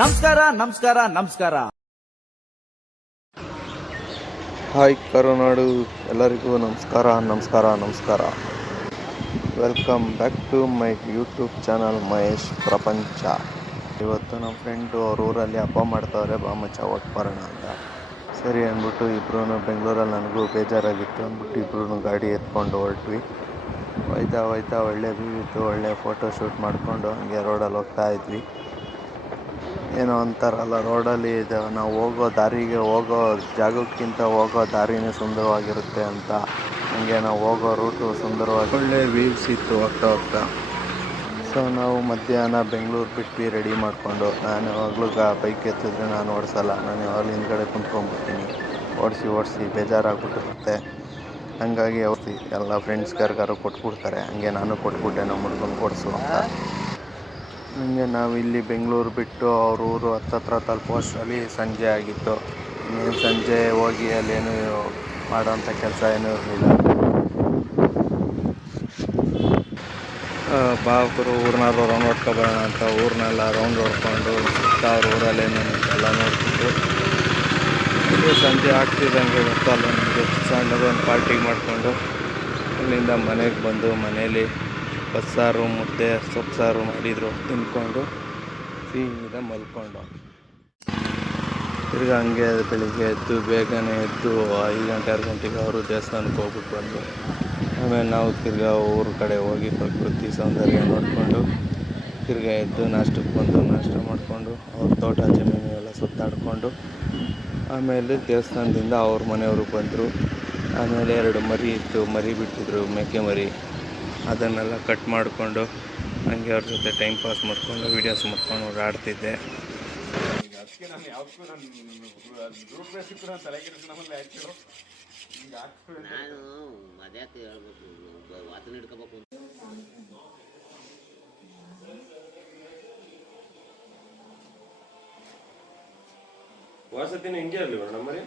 ನಮಸ್ಕಾರ ನಮಸ್ಕಾರ ನಮಸ್ಕಾರ. ಹಾಯ್ ಕರುನಾಡು, ಎಲ್ಲರಿಗೂ ನಮಸ್ಕಾರ ನಮಸ್ಕಾರ ನಮಸ್ಕಾರ. Welcome back to my YouTube channel Mahesh Prapancha. ಇವತ್ತು ನಮ್ಮ ಫ್ರೆಂಡು ಅವ್ರ ಊರಲ್ಲಿ ಹಬ್ಬ ಮಾಡ್ತಾವ್ರೆ, ಬಾ ಮಚ್ಚ ಒಟ್ಟು ಬರೋಣ ಅಂತ. ಸರಿ ಅಂದ್ಬಿಟ್ಟು ಇಬ್ರು ಬೆಂಗಳೂರಲ್ಲಿ ನನಗೂ ಬೇಜಾರಾಗಿತ್ತು ಅಂದ್ಬಿಟ್ಟು ಇಬ್ರು ಗಾಡಿ ಎತ್ಕೊಂಡು ಹೊರಟ್ವಿ. ಹೋಯ್ತಾ ಒಳ್ಳೆ ವ್ಯೂ ಇತ್ತು, ಒಳ್ಳೆ ಫೋಟೋ ಶೂಟ್ ಮಾಡಿಕೊಂಡು ಹಂಗೆ ರೋಡಲ್ಲಿ ಹೋಗ್ತಾ ಇದ್ವಿ. ಏನೋ ಅಂತಾರಲ್ಲ, ರೋಡಲ್ಲಿ ನಾವು ಹೋಗೋ ಜಾಗಕ್ಕಿಂತ ಹೋಗೋ ದಾರಿನೇ ಸುಂದರವಾಗಿರುತ್ತೆ ಅಂತ. ಹಂಗೆ ನಾವು ಹೋಗೋ ರೂಟು ಸುಂದರವಾಗಿ ಒಳ್ಳೆ ವ್ಯೂಸ್ ಇತ್ತು ಹೋಗ್ತಾ. ಸೊ ನಾವು ಮಧ್ಯಾಹ್ನ ಬೆಂಗಳೂರು ಬಿಟ್ವಿ ರೆಡಿ ಮಾಡಿಕೊಂಡು. ನಾನು ಯಾವಾಗಲೂ ಬೈಕ್ ಎತ್ತಿದ್ರೆ ನಾನು ಓಡಿಸಲ್ಲ, ನಾನು ಯಾವಾಗಲೂ ಹಿಂದ್ಗಡೆ ಕುಂತ್ಕೊಂಡ್ಬಿಡ್ತೀನಿ. ಓಡಿಸಿ ಬೇಜಾರಾಗ್ಬಿಟ್ಟಿರುತ್ತೆ. ಹಂಗಾಗಿ ಎಲ್ಲ ಫ್ರೆಂಡ್ಸ್ಗಾರು ಕೊಟ್ಬಿಡ್ತಾರೆ. ಹಂಗೆ ನಾನು ಕೊಟ್ಬಿಟ್ಟೆ, ನಮ್ಮ ಹುಡ್ಕೊಂಡು ಕೊಡಿಸು ಅಂತ. ಹಂಗೆ ನಾವು ಇಲ್ಲಿ ಬೆಂಗಳೂರು ಬಿಟ್ಟು ಅವ್ರ ಊರು ಹತ್ತತ್ರ ತಲುಪೋಷ್ಟರಲ್ಲಿ ಸಂಜೆ ಆಗಿತ್ತು. ಇನ್ನೇನು ಸಂಜೆ ಹೋಗಿ ಅಲ್ಲೇನು ಮಾಡೋಂಥ ಕೆಲಸ ಏನೂ ಇರಲಿಲ್ಲ. ಬಾಬರು ಊರನ್ನಾರು ರೌಂಡ್ ಹೊಡ್ಕೊಬರೋಣ ಅಂತ ಊರನ್ನೆಲ್ಲ ರೌಂಡ್ ಹೊಡ್ಕೊಂಡು ಅವ್ರ ಊರಲ್ಲೇನು ಎಲ್ಲ ನೋಡ್ತಿದ್ದು ಸಂಜೆ ಆಗ್ತಿದ್ದಂಗೆ ಗೊತ್ತಲ್ಲ ನಮಗೆ, ಸಣ್ಣದೊಂದು ಪಾರ್ಟಿ ಮಾಡಿಕೊಂಡು ಅಲ್ಲಿಂದ ಮನೆಗೆ ಬಂದು ಮನೇಲಿ ಬಸ್ಸಾರು ಮುದ್ದೆ ಸೊಪ್ಪು ಸಾರು ಮಾಡಿದರು, ತಿಂದ್ಕೊಂಡು ಸೀದಾ ಮಲ್ಕೊಂಡು. ತಿರ್ಗಿ ಹಂಗೆ ಬೆಳಿಗ್ಗೆ ಎದ್ದು ಬೇಗನೆ ಎದ್ದು 5 ಗಂಟೆ 6 ಗಂಟೆಗೆ ಅವರು ದೇವಸ್ಥಾನಕ್ಕೆ ಹೋಗ್ಬಿಟ್ಟು ಬಂದು ಆಮೇಲೆ ನಾವು ತಿರ್ಗಾ ಊರ ಕಡೆ ಹೋಗಿ ಪ್ರಕೃತಿ ಸೌಂದರ್ಯ ನೋಡಿಕೊಂಡು ತಿರ್ಗಾ ಎದ್ದು ನಾಷ್ಟಕ್ಕೆ ಬಂದು ನಾಷ್ಟ ಮಾಡಿಕೊಂಡು ಅವ್ರ ತೋಟ ಜಮೀನು ಎಲ್ಲ ಸುತ್ತಾಡಿಕೊಂಡು ಆಮೇಲೆ ದೇವಸ್ಥಾನದಿಂದ ಅವ್ರ ಮನೆಯವರು ಬಂದರು. ಆಮೇಲೆ 2 ಮರಿ ಇತ್ತು, ಮರಿ ಬಿಟ್ಟಿದ್ರು, ಮೇಕೆ ಮರಿ. ಅದನ್ನೆಲ್ಲ ಕಟ್ ಮಾಡಿಕೊಂಡು ಹಂಗೆ ಅವ್ರ ಜೊತೆ ಟೈಮ್ ಪಾಸ್ ಮಾಡಿಕೊಂಡು ವೀಡಿಯೋಸ್ ಮಾಡ್ಕೊಂಡು ಓಡಾಡ್ತಿದ್ದೆ. ವಸತಿನ ಹಿಂಗೆ ಇರಲಿ ಮೇಡಮ್ ಮರಿ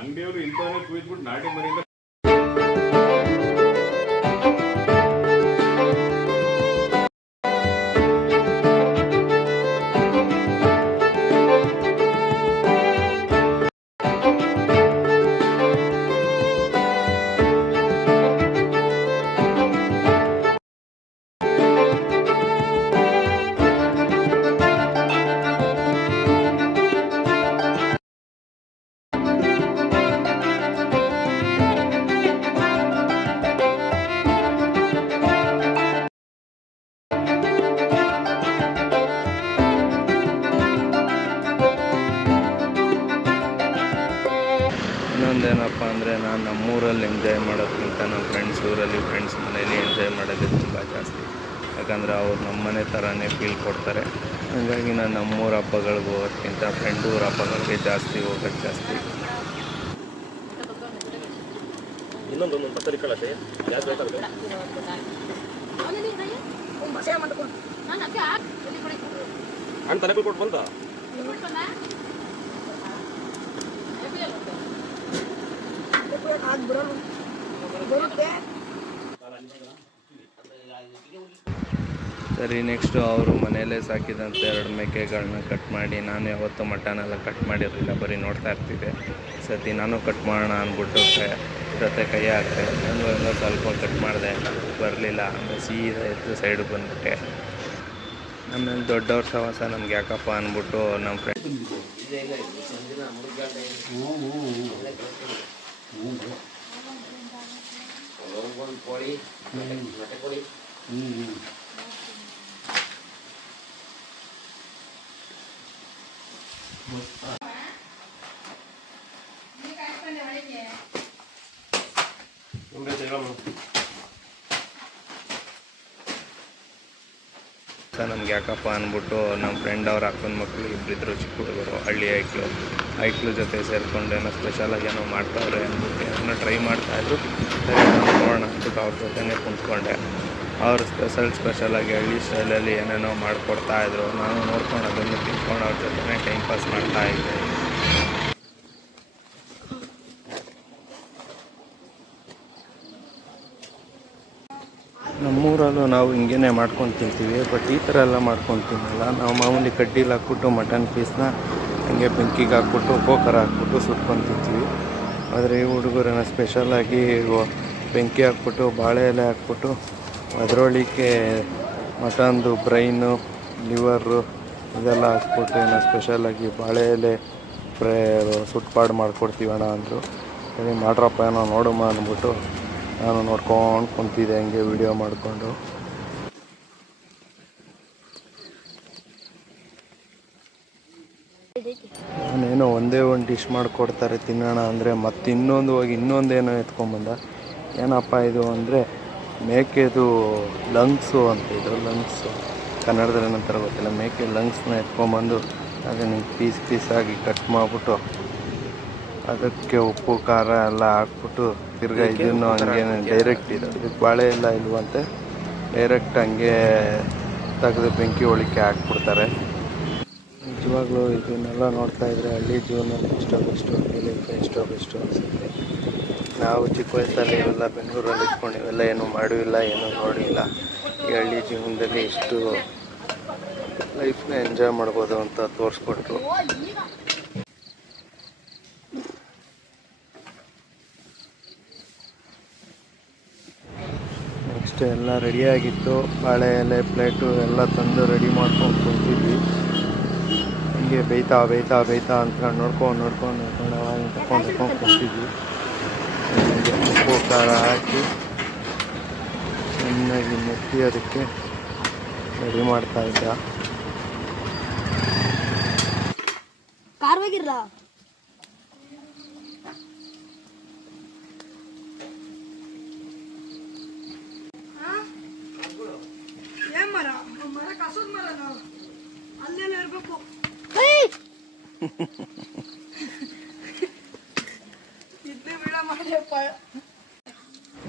ಅಂಗಡಿಯವರು ಇಂಥವನ್ನೇ ಕುಯ್ದ್ಬಿಟ್ಟು ನಾಟಿ ಮರಿಯಿಂದ ಇನ್ನೊಂದೇನಪ್ಪ ಅಂದರೆ ನಾನು ನಮ್ಮೂರಲ್ಲಿ ಎಂಜಾಯ್ ಮಾಡೋದಕ್ಕಿಂತ ನಮ್ಮ ಫ್ರೆಂಡ್ಸ್ ಊರಲ್ಲಿ ಫ್ರೆಂಡ್ಸ್ ಮನೇಲಿ ಎಂಜಾಯ್ ಮಾಡೋದು ತುಂಬ ಜಾಸ್ತಿ. ಯಾಕಂದರೆ ಅವ್ರು ನಮ್ಮ ಮನೆ ಥರನೇ ಫೀಲ್ ಕೊಡ್ತಾರೆ. ಹಾಗಾಗಿ ನಾನು ನಮ್ಮೂರ ಹಬ್ಬಗಳಿಗೆ ಹೋಗೋದಕ್ಕಿಂತ ಫ್ರೆಂಡ್ ಊರ ಹಬ್ಬಗಳಿಗೆ ಜಾಸ್ತಿ ಹೋಗೋದು ಜಾಸ್ತಿ. ಇನ್ನೊಂದೊಂದು ಪತ್ರಿಕೆ ಕಳತೆ ಯಾರು ಬೇಕಾಗುತ್ತೆ ಅಣ್ಣ ತಲೆ ಕೊಟ್ಟು ಬಂತ ಸರಿ, ನೆಕ್ಸ್ಟು ಅವರು ಮನೆಯಲ್ಲೇ ಸಾಕಿದಂಥ 2 ಮೇಕೆಗಳನ್ನ ಕಟ್ ಮಾಡಿ, ನಾನು ಯಾವತ್ತೂ ಮಟನೆಲ್ಲ ಕಟ್ ಮಾಡಿರಲಿಲ್ಲ, ಬರೀ ನೋಡ್ತಾ ಇರ್ತಿದ್ದೆ. ಸತಿ ನಾನು ಕಟ್ ಮಾಡೋಣ ಅಂದ್ಬಿಟ್ಟು ಜೊತೆ ಕೈ ಹಾಕ್ತೆ. ಹಂಗೆ ಸ್ವಲ್ಪ ಕಟ್ ಮಾಡಿದೆ, ಬರಲಿಲ್ಲ. ಆಮೇಲೆ ಸೀದಾ ಎದ್ದು ಸೈಡಿಗೆ ಬಂದ್ಬಿಟ್ಟೆ. ಆಮೇಲೆ ದೊಡ್ಡವ್ರ ಸವಾಸ ನಮ್ಗೆ ಯಾಕಪ್ಪ ಅಂದ್ಬಿಟ್ಟು ನಮ್ಮ ಫ್ರೆಂಡ್ ನಮ್ಗೆ ಯಾಕಪ್ಪ ಅಂದ್ಬಿಟ್ಟು ನಮ್ಮ ಫ್ರೆಂಡ್ ಅವ್ರ ಅಕ್ಕನ ಮಕ್ಕಳು ಇಬ್ಬರಿದ್ರು, ಚಿಕ್ಕ ಹುಡುಗರು, ಹಳ್ಳಿ ಐಕ್ಳು ಜೊತೆ ಸೇರಿಕೊಂಡು ಏನೋ ಸ್ಪೆಷಲಾಗಿ ಏನೋ ಮಾಡ್ತಾವ್ರೆ ಅಂದ್ಬಿಟ್ಟು ಏನೋ ಟ್ರೈ ಮಾಡ್ತಾಯಿದ್ರು. ಸರಿ ನೋಡೋಣ ಅಂದ್ಬಿಟ್ಟು ಅವ್ರ ಜೊತೆನೇ ಕುಂತ್ಕೊಂಡೆ. ಅವರು ಸ್ಪೆಷಲಾಗಿ ಹಳ್ಳಿ ಸ್ಟೈಲಲ್ಲಿ ಏನೇನೋ ಮಾಡಿಕೊಡ್ತಾಯಿದ್ರು. ನಾನು ನೋಡ್ಕೊಂಡು ಅದನ್ನು ತಿಳ್ಕೊಂಡು ಅವ್ರ ಜೊತೆ ಟೈಮ್ ಪಾಸ್ ಮಾಡ್ತಾಯಿದ್ದೆ. ನಮ್ಮೂರಲ್ಲೂ ನಾವು ಹಿಂಗೇ ಮಾಡ್ಕೊಂಡು ತಿಂತೀವಿ, ಬಟ್ ಈ ಥರ ಎಲ್ಲ ಮಾಡ್ಕೊಂಡು ತಿನ್ನಲ್ಲ. ನಾವು ಮಾಮೂಲಿ ಕಡ್ಡಿಲಿ ಹಾಕ್ಬಿಟ್ಟು ಮಟನ್ ಪೀಸ್ನ ಹಂಗೆ ಬೆಂಕಿಗೆ ಹಾಕ್ಬಿಟ್ಟು ಕೋಕರ್ ಹಾಕ್ಬಿಟ್ಟು ಸುಟ್ಕೊಂಡು ತಿಂತೀವಿ. ಆದರೆ ಈ ಹುಡುಗರನ್ನ ಸ್ಪೆಷಲಾಗಿ ಬೆಂಕಿ ಹಾಕ್ಬಿಟ್ಟು ಬಾಳೆ ಎಲೆ ಹಾಕ್ಬಿಟ್ಟು ಅದರೊಳಗೆ ಮಟನ್ದು ಬ್ರೈನು, ಲಿವರು ಇದೆಲ್ಲ ಹಾಕ್ಬಿಟ್ಟು ಏನೋ ಸ್ಪೆಷಲಾಗಿ ಬಾಳೆ ಎಲೆ ಸುಟ್ಪಾಡು ಮಾಡ್ಕೊಡ್ತೀವಣ್ಣ ಅಂದರು. ಸರಿ ಮಾಡ್ರಪ್ಪ ಏನೋ ನೋಡಮ್ಮ ಅಂದ್ಬಿಟ್ಟು ನಾನು ನೋಡ್ಕೊಂಡು ಕುಂತಿದ್ದೆ ಹಂಗೆ ವಿಡಿಯೋ ಮಾಡಿಕೊಂಡು. ನಾನೇನೋ ಒಂದೇ ಒಂದು ಡಿಶ್ ಮಾಡಿಕೊಡ್ತಾರೆ ತಿನ್ನೋಣ ಅಂದರೆ ಮತ್ತೆ ಇನ್ನೊಂದು ಹೋಗಿ ಇನ್ನೊಂದೇನೋ ಎತ್ಕೊಂಬಂದ. ಏನಪ್ಪ ಇದು ಅಂದರೆ ಮೇಕೆದು ಲಂಗ್ಸು ಅಂತ. ಇದು ಲಂಗ್ಸು ಕನ್ನಡದಲ್ಲಿ ಏನಂತರ ಗೊತ್ತಿಲ್ಲ. ಮೇಕೆ ಲಂಗ್ಸ್ನ ಎತ್ಕೊಂಬಂದು ಅದನ್ನು ಪೀಸಾಗಿ ಕಟ್ ಮಾಡಿಬಿಟ್ಟು ಅದಕ್ಕೆ ಉಪ್ಪು ಖಾರ ಎಲ್ಲ ಹಾಕ್ಬಿಟ್ಟು ತಿರ್ಗಾ ಇದನ್ನು ಹಂಗೆ ಡೈರೆಕ್ಟ್ ಇದು ಇದಕ್ಕೆ ಬಾಳೆ ಎಲ್ಲ ಇಲ್ವಂತೆ, ಡೈರೆಕ್ಟ್ ಹಂಗೆ ತೆಗೆದು ಬೆಂಕಿ ಒಳಿಕೆ ಹಾಕ್ಬಿಡ್ತಾರೆ. ನಿಜವಾಗ್ಲೂ ಇದನ್ನೆಲ್ಲ ನೋಡ್ತಾ ಇದ್ರೆ ಹಳ್ಳಿ ಜೀವನದಲ್ಲಿ ಎಷ್ಟೋ ಬೆಸ್ಟು ಅನಿಸುತ್ತೆ. ನಾವು ಚಿಕ್ಕ ವಯಸ್ಸಲ್ಲಿ ಇವೆಲ್ಲ ಬೆಂಗಳೂರಲ್ಲಿ ಇಟ್ಕೊಂಡು ಇವೆಲ್ಲ ಏನೂ ಮಾಡಿಲ್ಲ, ಏನೂ ನೋಡಿಲ್ಲ. ಈ ಹಳ್ಳಿ ಜೀವನದಲ್ಲಿ ಎಷ್ಟು ಲೈಫ್ನ ಎಂಜಾಯ್ ಮಾಡ್ಬೋದು ಅಂತ ತೋರಿಸ್ಕೊಟ್ರು. ನೆಕ್ಸ್ಟ್ ಎಲ್ಲ ರೆಡಿಯಾಗಿತ್ತು. ಬಾಳೆ ಎಲೆ ಪ್ಲೇಟು ಎಲ್ಲ ತಂದು ರೆಡಿ ಮಾಡ್ಕೊಂಡು ಕುಂತಿದ್ವಿ. ಹಿಂಗೆ ಬೇಯ್ತಾ ಅಂದ್ಕೊಂಡು ನೋಡ್ಕೊಂಡು ಅವಾಗ ತಗೊಂಡು ಕುಂತಿದ್ವಿ. ಹೀಗೆ ಉಪ್ಪು ಖಾರ ಹಾಕಿ ಚೆನ್ನಾಗಿ ಮೆತ್ತಿ ಅದಕ್ಕೆ ರೆಡಿ ಮಾಡ್ತಾ ಇದ್ದ.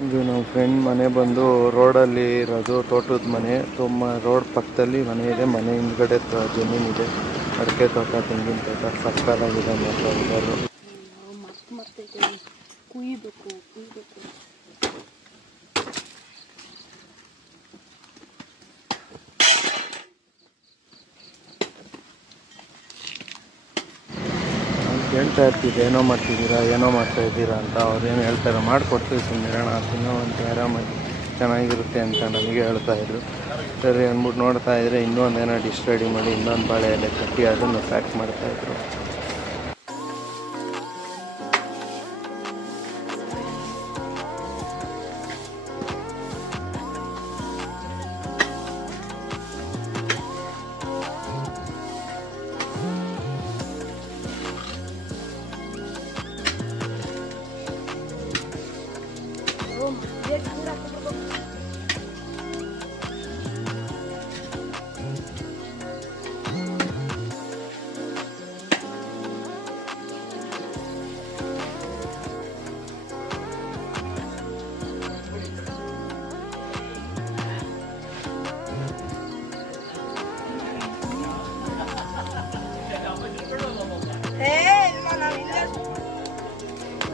ಇದು ನಮ್ಮ ಫ್ರೆಂಡ್ ಮನೆ ಬಂದು ರೋಡಲ್ಲಿ ಇರೋದು, ತೋಟದ ಮನೆ. ರೋಡ್ ಪಕ್ಕದಲ್ಲಿ ಮನೆ ಇದೆ. ಮನೆ ಹಿಂದ್ಗಡೆ ಜಮೀನಿದೆ, ಅಡಿಕೆ ತೋಟ, ತೆಂಗಿನ ತೋಟ ಸಕ್ಕತ್ತಾಗಿದೆ. ಮಾತಾಡೋದು ಕೇಳ್ತಾ ಇರ್ತಿದ್ದೆ, ಏನೋ ಮಾಡ್ತಾ ಇದ್ದೀರಾ ಅಂತ. ಅವ್ರು ಏನು ಹೇಳ್ತಾರೆ ಮಾಡಿಕೊಡ್ತೀವಿ, ಸುಮ್ಮನಿರೋಣ, ತಿನ್ನೋ ಅಂತ ಆರಾಮಾಗಿ ಚೆನ್ನಾಗಿರುತ್ತೆ ಅಂತ ನನಗೆ ಹೇಳ್ತಾಯಿದ್ರು. ಸರಿ ಅಂದ್ಬಿಟ್ಟು ನೋಡ್ತಾ ಇದ್ದರೆ ಇನ್ನೊಂದೇನೋ ಡಿಶ್ ರೆಡಿ ಮಾಡಿ ಇನ್ನೊಂದು ಬಾಳೆ ಎಲೆ ಕಟ್ಟಿ ಅದನ್ನು ಪ್ಯಾಕ್ ಮಾಡ್ತಾಯಿದ್ರು.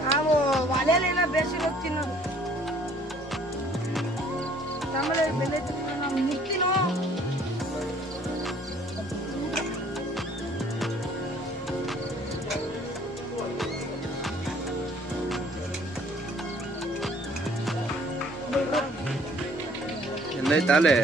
ನಾವು ಒಲೆಯಲ್ಲೆಲ್ಲ ಬೇಸಿಗೆ ತಿನ್ನೋದು, ಆಮೇಲೆ ಬೆಲೆ ನಾವು ನಿಂತಿನೋ ಎಲ್ಲೈತಾಲೆ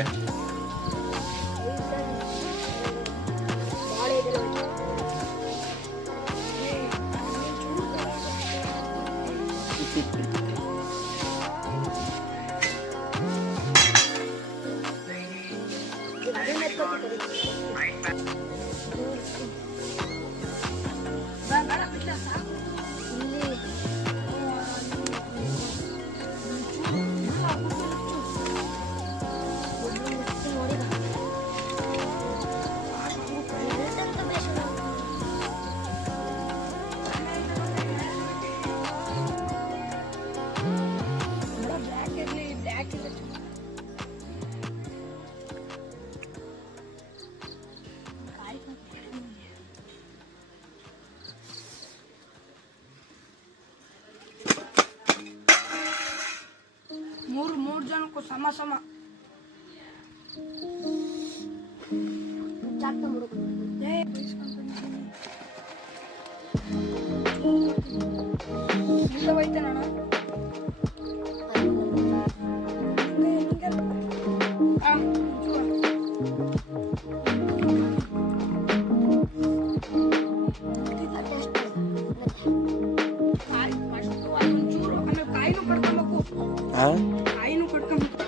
ಮೂರು ಜನಕ್ಕೂ ಸಮ ಕಾಯಿನೂ ಕಟ್ಕೊಂಬೇಕು.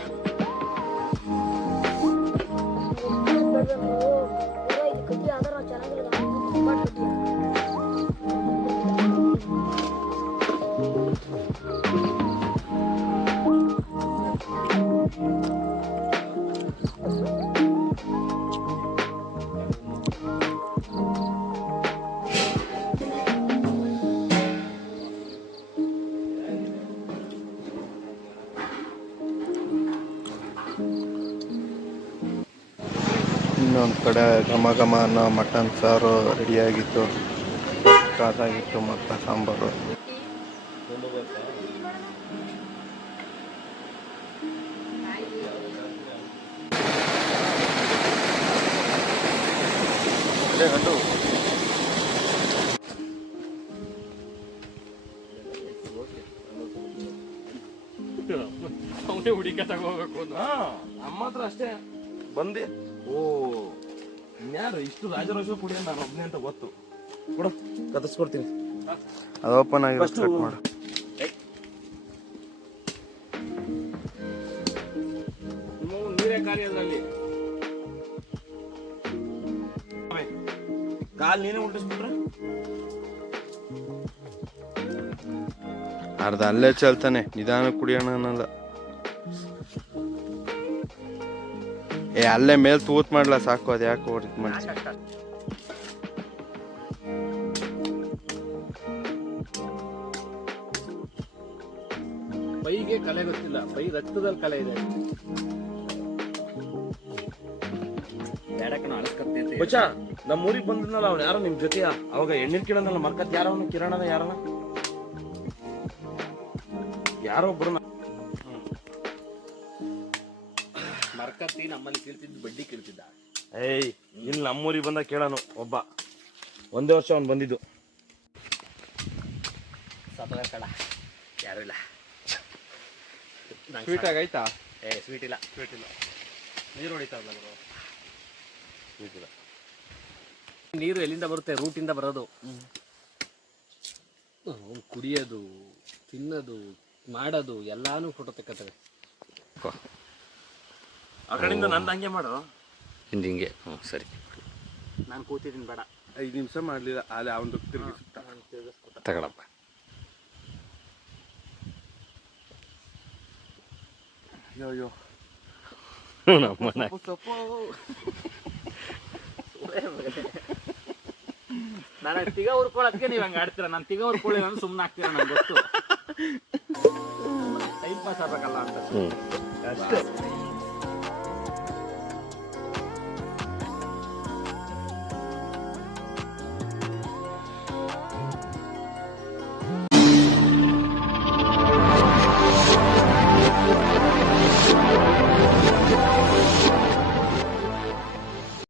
ಇನ್ನೊಂದು ಕಡೆ ಘಮ ಘಮ ಅನ್ನೋ ಮಟನ್ ಸಾರು ರೆಡಿಯಾಗಿತ್ತು, ಕಾದಾಗಿತ್ತು ಮತ್ತು ಸಾಂಬಾರು. ಅವನೇ ಹುಡುಕ ತಗೋಬೇಕು ನಮ್ಮ ಹತ್ರ ಅಷ್ಟೇ ಬಂದೆ. ಓ ಇನ್ಯಾರು ಇಷ್ಟು ರಾಜರೋಷ ಕುಡಿಯ ನಾನು ಒಬ್ಬನೇ ಅಂತ ಗೊತ್ತು. ಕೊಡು ಕತ್ತರಿಸ್ಕೊಡ್ತೀನಿ. ಅದು ಓಪನ್ ಆಗಿರೋ ಕಟ್ ಮಾಡು. ನೀರೇ ಖಾಲಿ ಅದ್ರಲ್ಲಿ. ಕಾಲ್ ನೀನೇ ಉಲ್ಟಿಸ್ಬಿಟ್ರೆ ಅರ್ಧ ಅಲ್ಲೇ ಚೆಲ್ತಾನೆ, ನಿಧಾನ ಕುಡಿಯೋಣ ಅನ್ನಲ್ಲ. ಅಲ್ಲೇ ಮೇಲ್ ತೂತ್ ಮಾಡ್ಲಾ ಸಾಕು, ಅದು ಯಾಕೆ ಹೊಡಿತ್ ಮಾಡಿ. ಪೈಗೆ ಕಲೆ ಗೊತ್ತಿಲ್ಲ, ಪೈ ರಕ್ತದಲ್ಲಿ ಕಲೆ ಇದೆ. ಬಚ್ಚ ನಮ್ಮ ಊರಿಗೆ ಬಂದಿದ್ನಲ್ಲ ಅವ್ನು ಯಾರೋ ನಿಮ್ ಜೊತೆಯ ಅವಾಗ ಎಣ್ಣೀರ್ ಕಿರಣಲ್ಲ ಮರ್ಕತ್ ಯಾರ ಅವನು ಕಿರಣದ ಯಾರನ ಯಾರೋ ಒಬ್ರು ಮರ್ಕತ್ತಿ ನಮ್ಮಲ್ಲಿ ಕೀಳ್ತಿದ್ದು ಬಡ್ಡಿ ಕೀಳ್ತಿದ್ದ. ಏಯ್ ಇಲ್ಲಿ ನಮ್ಮೂರಿಗೆ ಬಂದ ಕೇಳೋನು ಒಬ್ಬ, ಒಂದೇ ವರ್ಷ ಅವ್ನು ಬಂದಿದ್ದು. ಸಪಗರ್ಕಳ ಯಾರು ಇಲ್ಲ. ಸ್ವೀಟ್ ಆಗೈತಾ? ಸ್ವೀಟ್ ಇಲ್ಲ. ನೀರು ಹೊಡಿತಾವಲ್ಲ ಗುರು. ಸ್ವೀಟ್ ಇಲ್ಲ. ನೀರು ಎಲ್ಲಿಂದ ಬರುತ್ತೆ? ರೂಟಿಂದ ಬರೋದು. ಕುಡಿಯೋದು, ತಿನ್ನೋದು, ಮಾಡೋದು ಎಲ್ಲಾನು ಫೋಟೋ ತೆಕ್ಕತ್ತವೆ. ಆ ಕಡೆಯಿಂದ ನಂದು ಹಂಗೆ ಮಾಡು. ಹಿಂಗೆ ಸರಿ. ನಾನು ಕೂತಿದ್ದೀನಿ, ಬೇಡ. 5 ನಿಮಿಷ ಮಾಡಲಿಲ್ಲ, ಅಲ್ಲಿ ಅವನು ತಗೊಳಪ್ಪ. ಅಯ್ಯೋ ನಾನು ತಿಗ ಉರ್ಕೊಳ್ಳೋದಕ್ಕೆ ನೀವು ಹಂಗೆ ಆಡ್ತೀರ. ನಾನು ತಿಗ ಉರ್ಕೊಳ್ಳಿ ನಾನು ಸುಮ್ಮನೆ ಆಗ್ತೀರ, ನಂಗೆ ಗೊತ್ತು. ಟೈಮ್ ಪಾಸ್ ಆಗ್ಬೇಕಲ್ಲ ಅಂತ ಅಷ್ಟೇ.